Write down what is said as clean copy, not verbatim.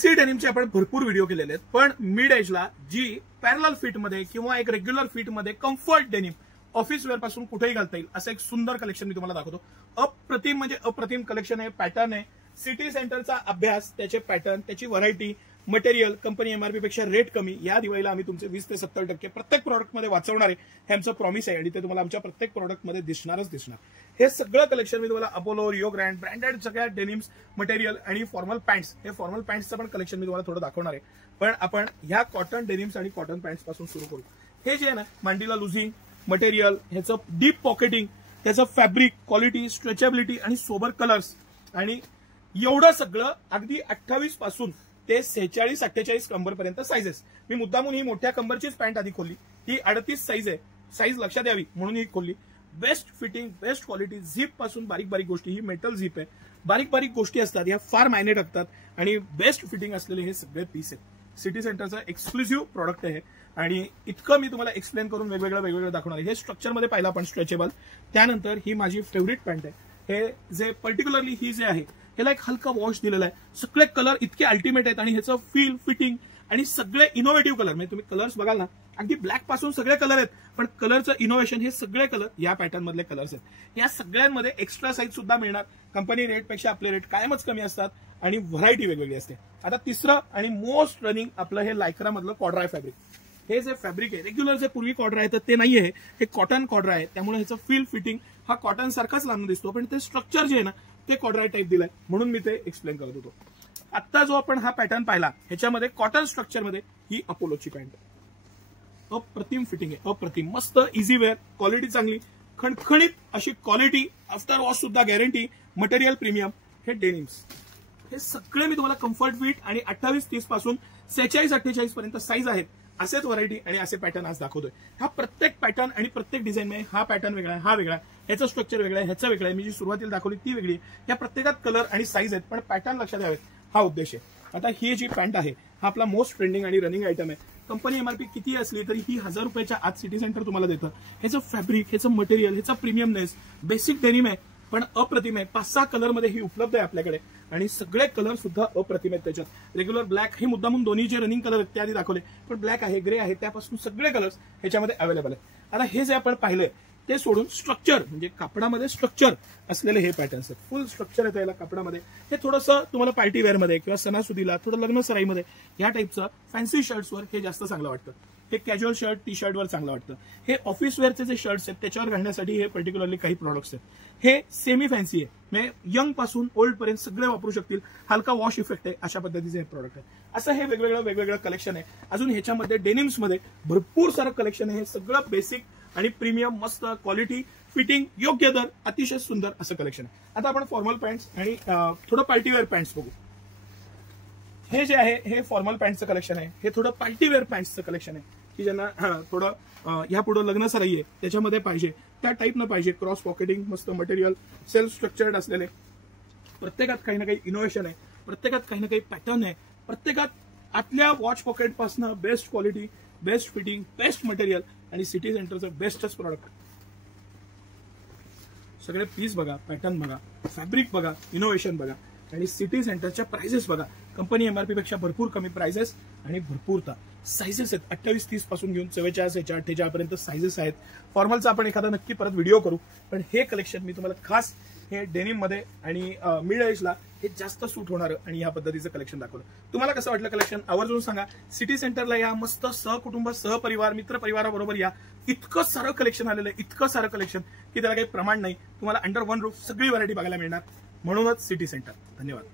C डेनिमचे आपण भरपूर video केलेले आहेत, पण मिड एजला जी पॅरलल फिट मध्ये किंवा एक रेग्युलर फिट मध्ये कम्फर्ट डेनिम ऑफिस वेअर पासून कुठेही घालता येईल असं एक सुंदर कलेक्शन मी तुम्हाला दाखवतो. अप्रतिम म्हणजे अप्रतिम कलेक्शन आहे, पॅटर्न आहे. सिटी सेंटरचा अभ्यास, त्याचे पॅटर्न, त्याची व्हरायटी, मटेरियल, कंपनी एमआरपी पेक्षा रेट कमी. या दिवाळीला आम्ही तुमचे 20 ते 70% प्रत्येक प्रॉडक्टमध्ये वाचवणार आहे, हे आमचं प्रॉमिस आहे आणि ते तुम्हाला आमच्या प्रत्येक प्रॉडक्टमध्ये दिसणारच दिसणार. हे सगळं कलेक्शन मी तुम्हाला अपोलो, रिओ ग्रँड, ब्रँडेड सगळ्या डेनिम्स, मटेरियल आणि फॉर्मल पॅन्ट्स, हे फॉर्मल पॅन्ट्सचं पण कलेक्शन मी तुम्हाला थोडं दाखवणार आहे. पण आपण ह्या कॉटन डेनिम्स आणि कॉटन पॅन्ट्स पासून सुरू करू. हे जे आहे ना, मांडीला लुझिंग मटेरियल, ह्याचं डीप पॉकेटिंग, त्याचं फॅब्रिक क्वालिटी, स्ट्रेचेबिलिटी आणि सोबर कलर्स आणि एवढं सगळं अगदी 28 पासून ते 46-48 कंबरपर्यंत साईजेस. मी मुद्दामून ही मोठ्या कंबरचीच पॅन्ट आधी खोलली, ही 38 साईज आहे, साईज लक्षात यावी म्हणून ही खोलली. Best fitting, best quality, zip पासून बारीक बारीक गोष्टी, ही मेटल झिप आहे, बारीक बारीक गोष्टी असतात, ह्या फार मायने टाकतात आणि बेस्ट फिटिंग असलेले हे सगळे पीस आहेत. सिटी सेंटरचा एक्सक्लुझिव्ह प्रॉडक्ट आहे आणि इतकं मी तुम्हाला एक्सप्लेन करून वेगवेगळं दाखवणार आहे. हे स्ट्रक्चरमध्ये पाहिलं आपण स्ट्रेचेबल. त्यानंतर ही माझी फेवरेट पॅन्ट आहे. हे जे पर्टिक्युलरली ही जे आहे, ह्याला एक हलका वॉश दिलेला आहे. सगळे कलर इतके अल्टिमेट आहेत आणि ह्याचं फील, फिटिंग आणि सगळे इनोव्हेटिव्ह कलर, म्हणजे तुम्ही कलर्स बघाल ना, अगदी ब्लॅक पासून सगळे कलर आहेत, पण कलरचं इनोव्हेशन, हे सगळे कलर या पॅटर्न मधले कलर्स आहेत. या सगळ्यांमध्ये एक्स्ट्रा साईज सुद्धा मिळणार. कंपनी रेटपेक्षा आपले रेट कायमच कमी असतात आणि व्हरायटी वेगवेगळी असते. आता तिसरं आणि मोस्ट रनिंग आपलं हे लायक्रा मधलं कॉड्राय फॅब्रिक. हे जे फॅब्रिक आहे, रेग्युलर जे पूर्वी कॉड्रा आहे तर ते नाहीये, हे कॉटन कॉड्रा आहे. त्यामुळे ह्याचं फील, फिटिंग हा कॉटन सारखाच लांब दिसतो, पण ते स्ट्रक्चर जे आहे ना, ते कॉड्राय टाईप दिलंय म्हणून मी ते एक्सप्लेन करत होतो. आता जो आपण हा पॅटर्न पाहिला, ह्याच्यामध्ये कॉटन स्ट्रक्चरमध्ये ही अपोलोची पॅन्ट आहे. अप्रतिम फिटिंग आहे, अप्रतिम, मस्त इझी वेअर, क्वालिटी चांगली, खणखणीत अशी क्वालिटी, आफ्टर वॉश सुद्धा गॅरंटी, मटेरियल प्रीमियम. हे डेनिम्स, हे सगळे मी तुम्हाला कम्फर्ट फिट आणि 28-30 पासून 46-48 पर्यंत साईज आहेत, असेच व्हरायटी आणि असे पॅटर्न आज दाखवतोय. हा प्रत्येक पॅटर्न आणि प्रत्येक डिझाईन मध्ये हा पॅटर्न वेगळा आहे, हा वेगळा आहे, ह्याचं स्ट्रक्चर वेगळं आहे, ह्याचं वेगळं आहे. मी जी सुरुवातीला दाखवली ती वेगळी आहे. या प्रत्येकात कलर आणि साईज आहेत, पण पॅटर्न लक्षात यावेत, हा उद्देश आहे. आता ही जी पॅन्ट आहे, हा आपला मोस्ट ट्रेंडिंग आणि रनिंग आयटम आहे. कंपनी एमआरपी किती असली तरी ही 1000 रुपयाच्या आत सिटी सेंटर तुम्हाला देतं. ह्याचं फॅब्रिक, ह्याचं मटेरियल, ह्याचा प्रीमियमनेस, बेसिक डेनिम आहे पण अप्रतिम आहे. 5-6 कलर मध्ये ही उपलब्ध आहे आपल्याकडे आणि सगळे कलर सुद्धा अप्रतिम आहेत. त्याच्यात रेग्युलर ब्लॅक, हे मुद्दामून दोन्ही जे रनिंग कलर आहेत ते आधी दाखवले, पण ब्लॅक आहे, ग्रे आहे, त्यापासून सगळे कलर्स ह्याच्यामध्ये अवेलेबल आहेत. आता हे जे आपण पाहिलंय ते सोडून स्ट्रक्चर, म्हणजे कापडामध्ये स्ट्रक्चर असलेले हे पॅटर्न्स आहेत. फुल स्ट्रक्चर येतं याला कापडामध्ये. हे थोडंसं तुम्हाला पार्टी वेअरमध्ये किंवा सणासुदीला, थोडं लग्न सराईमध्ये, या टाईपचं फॅन्सी शर्ट्सवर हे जास्त चांगलं वाटतं. हे कॅज्युअल शर्ट, टी शर्टवर चांगलं वाटतं. हे ऑफिस वेअरचे जे शर्ट्स आहेत त्याच्यावर घालण्यासाठी हे पर्टिक्युलरली काही प्रोडक्ट्स आहेत. हे सेमी फॅन्सी आहे, म्हणजे यंग पासून ओल्ड पर्यंत सगळे वापरू शकतील. हलका वॉश इफेक्ट आहे, अशा पद्धतीचे हे प्रोडक्ट आहे. असं हे वेगवेगळं कलेक्शन आहे. अजून ह्याच्यामध्ये डेनिम्समध्ये भरपूर सारं कलेक्शन आहे. हे सगळं बेसिक आणि प्रीमियम, मस्त क्वालिटी, फिटिंग, योग्य दर, अतिशय सुंदर असं कलेक्शन आहे. आता आपण फॉर्मल पॅन्ट्स आणि थोडं पार्टीवेअर पॅन्ट्स बघू. हे जे आहे हे फॉर्मल पॅन्टचं कलेक्शन आहे. हे थोडं पार्टीवेअर पॅन्ट्सचं कलेक्शन आहे की ज्यांना थोडं ह्या पुढं लग्न सराई आहे त्याच्यामध्ये पाहिजे, त्या टाईपनं पाहिजे. क्रॉस पॉकेटिंग, मस्त मटेरियल, सेल्फ स्ट्रक्चर्ड असलेले, प्रत्येकात काही ना काही इनोव्हेशन आहे, प्रत्येकात काही ना काही पॅटर्न आहे, प्रत्येकात आतल्या वॉच पॉकेट पासून best quality, best fitting, best material आणि सिटी सेंटरचं बेस्टच प्रॉडक्ट. सगळे पीस बघा, पॅटर्न बघा, फॅब्रिक बघा, इनोव्हेशन बघा आणि सिटी सेंटरच्या प्राइसेस बघा. कंपनी एमआरपी पेक्षा भरपूर कमी प्राइसेस आणि भरपूरता साईजेस आहेत. 28-30 पासून घेऊन 44-48 पर्यंत साईजेस आहेत. फॉर्मलचा आपण एखादा नक्की परत व्हिडिओ करू, पण हे कलेक्शन मी तुम्हाला खास हे डेनिम मध्ये आणि मिड एजला हे जास्त सूट होणार आणि या पद्धतीचं कलेक्शन दाखवलं. तुम्हाला कसं वाटलं कलेक्शन आवर्जून सांगा. सिटी सेंटरला या, मस्त सहकुटुंब, सहपरिवार, मित्र परिवाराबरोबर या. इतकं सारं कलेक्शन आलेलं आहे, इतकं सारं कलेक्शन की त्याला काही प्रमाण नाही. तुम्हाला अंडर वन रूफ सगळी व्हरायटी बघायला मिळणार. म्हणूनच सिटी सेंटर. धन्यवाद.